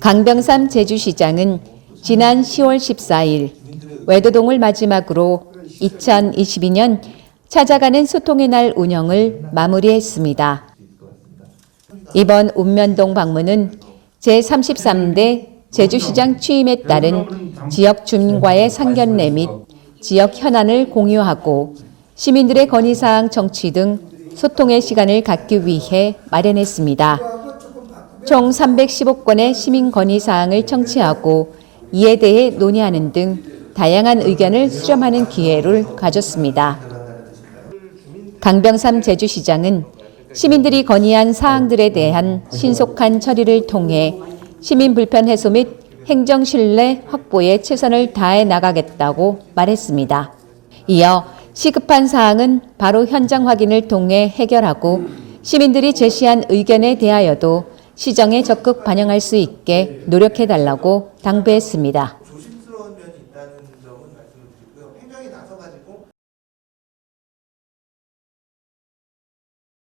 강병삼 제주시장은 지난 10월 14일 외도동을 마지막으로 2022년 찾아가는 소통의 날 운영을 마무리했습니다. 이번 읍면동 방문은 제33대 제주시장 취임에 따른 지역 주민과의 상견례 및 지역 현안을 공유하고 시민들의 건의사항 정치 등 소통의 시간을 갖기 위해 마련했습니다. 총 315건의 시민 건의 사항을 청취하고 이에 대해 논의하는 등 다양한 의견을 수렴하는 기회를 가졌습니다. 강병삼 제주시장은 시민들이 건의한 사항들에 대한 신속한 처리를 통해 시민 불편 해소 및 행정 신뢰 확보에 최선을 다해 나가겠다고 말했습니다. 이어 시급한 사항은 바로 현장 확인을 통해 해결하고 시민들이 제시한 의견에 대하여도 시정에 적극 반영할 수 있게 노력해 달라고 당부했습니다.